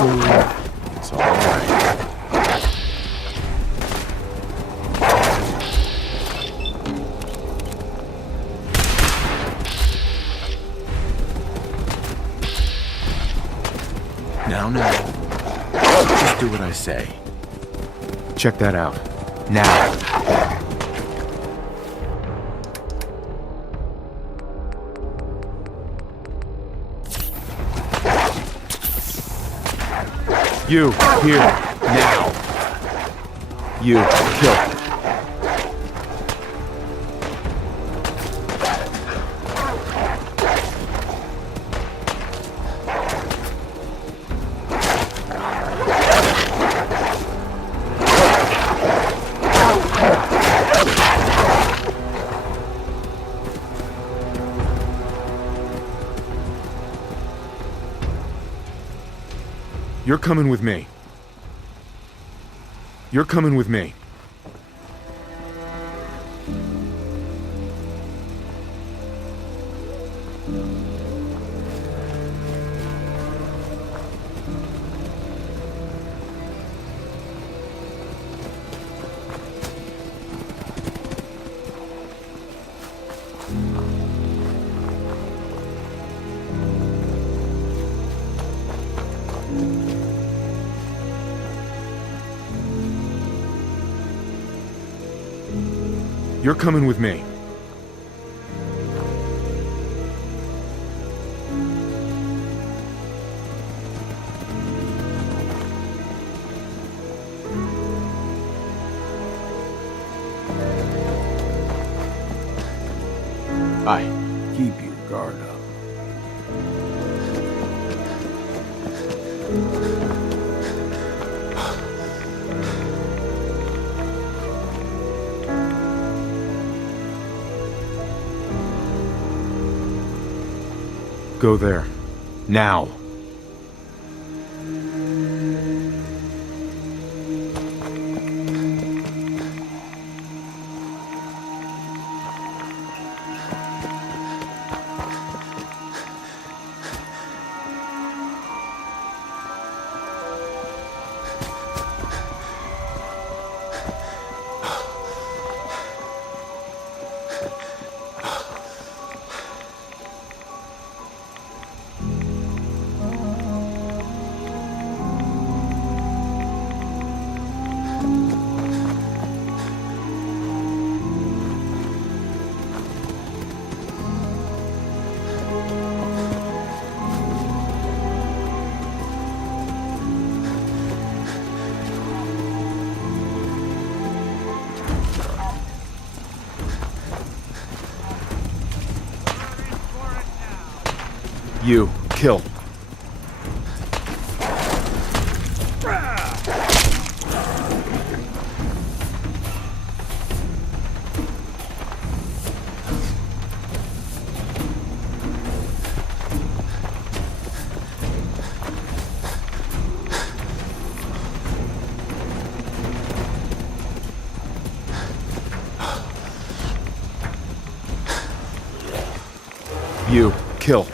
It's all right. Now. Just do what I say. Check that out. Now. You, here, now. You, kill. You're coming with me. You're coming with me. You're coming with me. Aye. Keep your guard up. Go there. Now. You, kill. You, kill.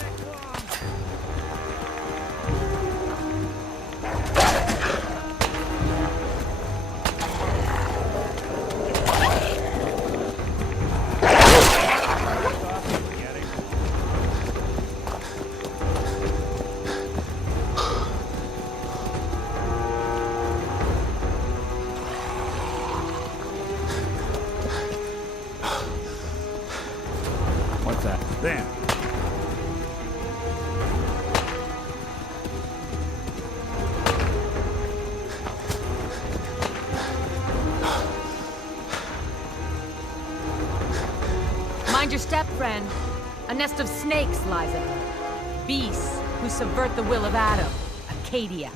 What's that? There. Mind your step, friend. A nest of snakes lies ahead. Beasts who subvert the will of Adam. Acadia.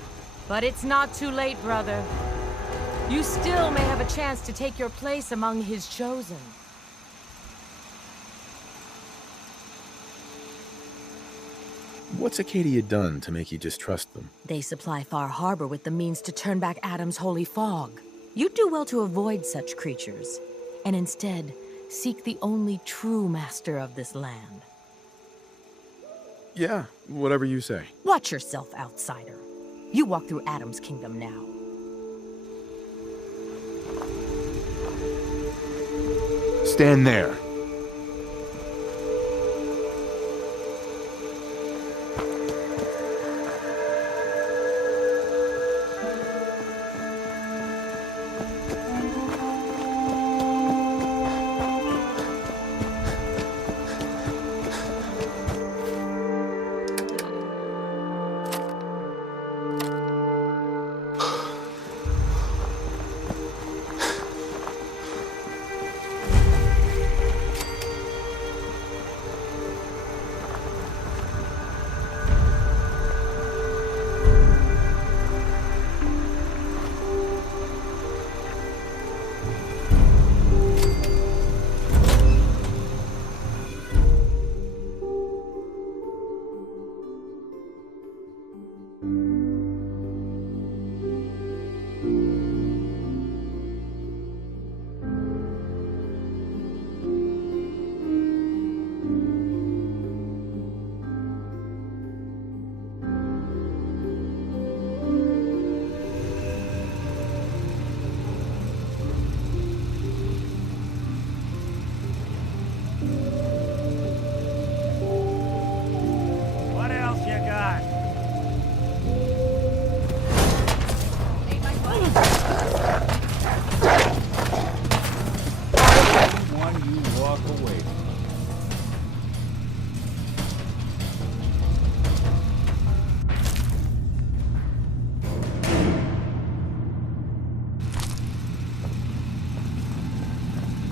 But it's not too late, brother. You still may have a chance to take your place among his chosen. What's Acadia done to make you distrust them? They supply Far Harbor with the means to turn back Adam's holy fog. You'd do well to avoid such creatures, and instead seek the only true master of this land. Yeah, whatever you say. Watch yourself, outsider. You walk through Adam's kingdom now. Stand there. What else you got? One you walk away from.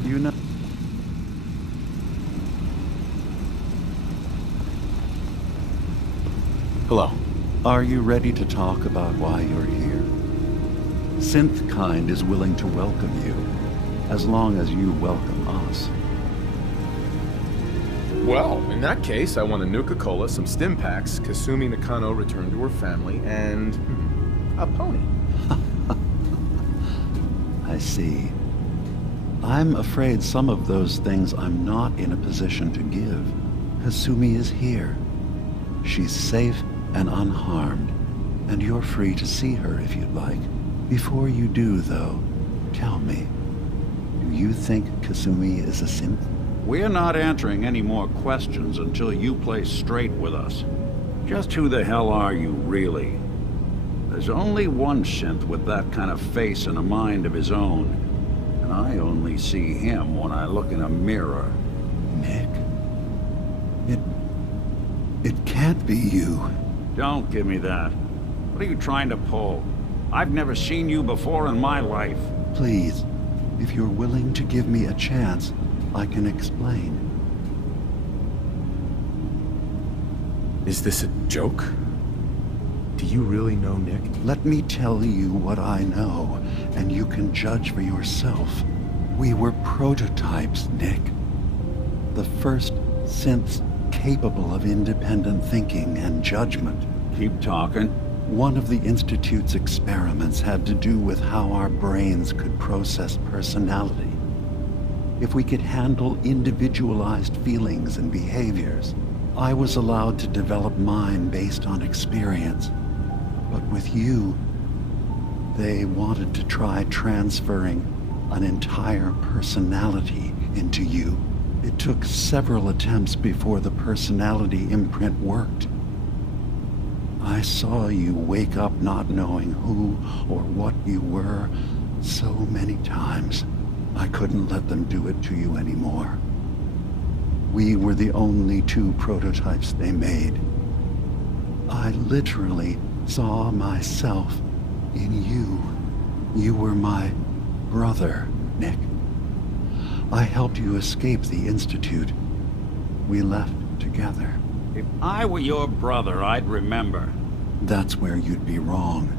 You know. Hello. Are you ready to talk about why you're here? Synthkind is willing to welcome you, as long as you welcome us. Well, in that case, I want a Nuka-Cola, some stim packs, Kasumi Nakano returned to her family, and a pony. I see. I'm afraid some of those things I'm not in a position to give. Kasumi is here. She's safe and unharmed, and you're free to see her if you'd like. Before you do, though, tell me, do you think Kasumi is a synth? We're not answering any more questions until you play straight with us. Just who the hell are you, really? There's only one synth with that kind of face and a mind of his own. And I only see him when I look in a mirror. Nick? It can't be you. Don't give me that. What are you trying to pull? I've never seen you before in my life. Please, if you're willing to give me a chance, I can explain. Is this a joke? Do you really know Nick? Let me tell you what I know, and you can judge for yourself. We were prototypes, Nick. The first synths capable of independent thinking and judgment. Keep talking. One of the Institute's experiments had to do with how our brains could process personality. If we could handle individualized feelings and behaviors, I was allowed to develop mine based on experience. But with you, they wanted to try transferring an entire personality into you. It took several attempts before the personality imprint worked. I saw you wake up not knowing who or what you were so many times. I couldn't let them do it to you anymore. We were the only two prototypes they made. I literally saw myself in you. You were my brother, Nick. I helped you escape the Institute. We left together. If I were your brother, I'd remember. That's where you'd be wrong.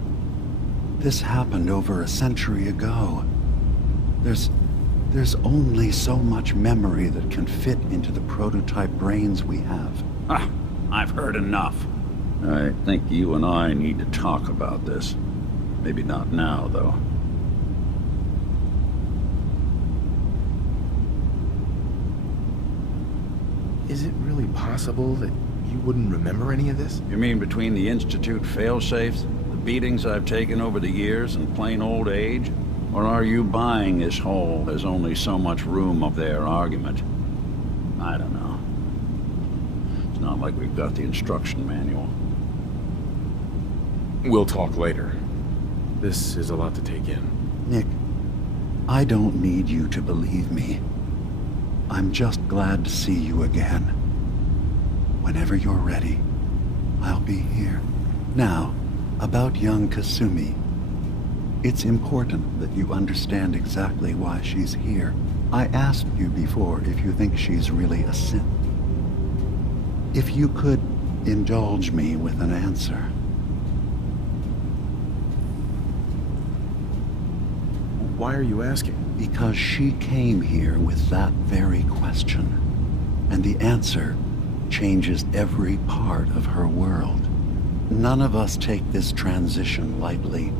This happened over a century ago. There's only so much memory that can fit into the prototype brains we have. Ah, I've heard enough. I think you and I need to talk about this. Maybe not now, though. Is it really possible that you wouldn't remember any of this? You mean between the Institute failsafes, the beatings I've taken over the years and plain old age? Or are you buying this whole "there's only so much room up there" argument? I don't know. It's not like we've got the instruction manual. We'll talk later. This is a lot to take in. Nick, I don't need you to believe me. I'm just glad to see you again. Whenever you're ready, I'll be here. Now, about young Kasumi. It's important that you understand exactly why she's here. I asked you before if you think she's really a synth. If you could indulge me with an answer. Why are you asking? Because she came here with that very question. And the answer changes every part of her world. None of us take this transition lightly.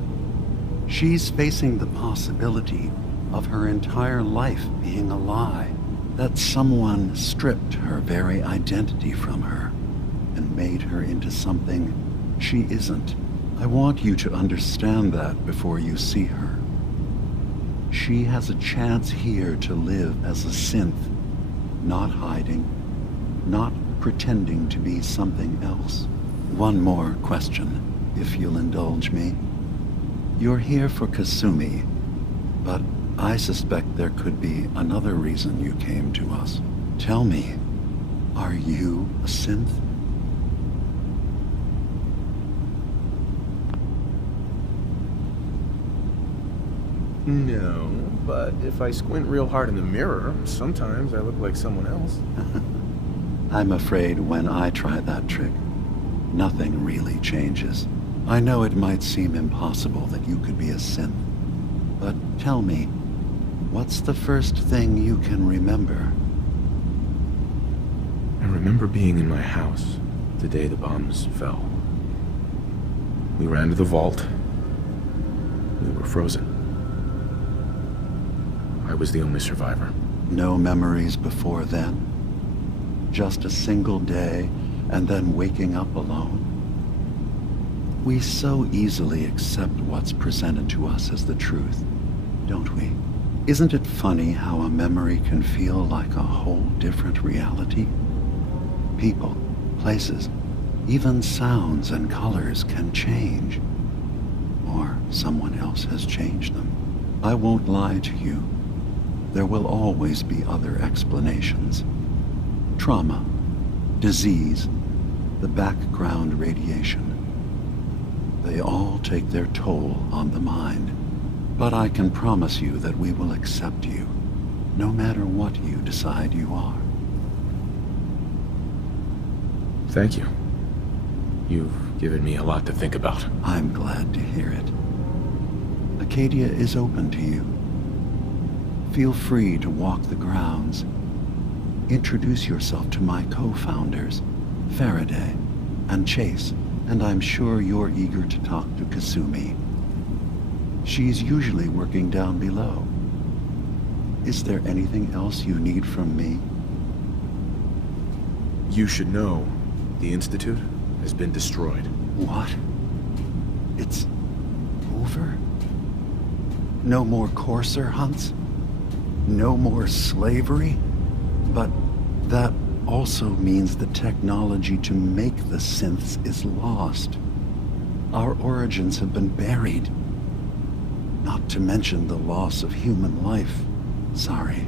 She's facing the possibility of her entire life being a lie, that someone stripped her very identity from her and made her into something she isn't. I want you to understand that before you see her. She has a chance here to live as a synth, not hiding, not pretending to be something else. One more question, if you'll indulge me. You're here for Kasumi, but I suspect there could be another reason you came to us. Tell me, are you a synth? No, but if I squint real hard in the mirror, sometimes I look like someone else. I'm afraid when I try that trick, nothing really changes. I know it might seem impossible that you could be a synth, but tell me, what's the first thing you can remember? I remember being in my house the day the bombs fell. We ran to the vault. We were frozen. I was the only survivor. No memories before then? Just a single day, and then waking up alone? We so easily accept what's presented to us as the truth, don't we? Isn't it funny how a memory can feel like a whole different reality? People, places, even sounds and colors can change. Or someone else has changed them. I won't lie to you. There will always be other explanations. Trauma, disease, the background radiation. They all take their toll on the mind. But I can promise you that we will accept you, no matter what you decide you are. Thank you. You've given me a lot to think about. I'm glad to hear it. Acadia is open to you. Feel free to walk the grounds. Introduce yourself to my co-founders, Faraday and Chase, and I'm sure you're eager to talk to Kasumi. She's usually working down below. Is there anything else you need from me? You should know, the Institute has been destroyed. What? It's over? No more courser hunts? No more slavery? But that also means the technology to make the synths is lost. Our origins have been buried. Not to mention the loss of human life. Sorry.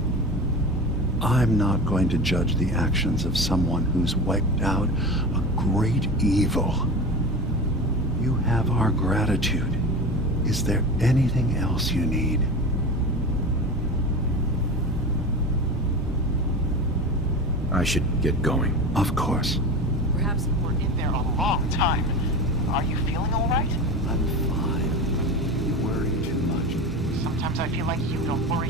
I'm not going to judge the actions of someone who's wiped out a great evil. You have our gratitude. Is there anything else you need? I should get going. Of course. Perhaps we're in there a long time. Are you feeling all right? I'm fine. You worry too much. Sometimes I feel like you don't worry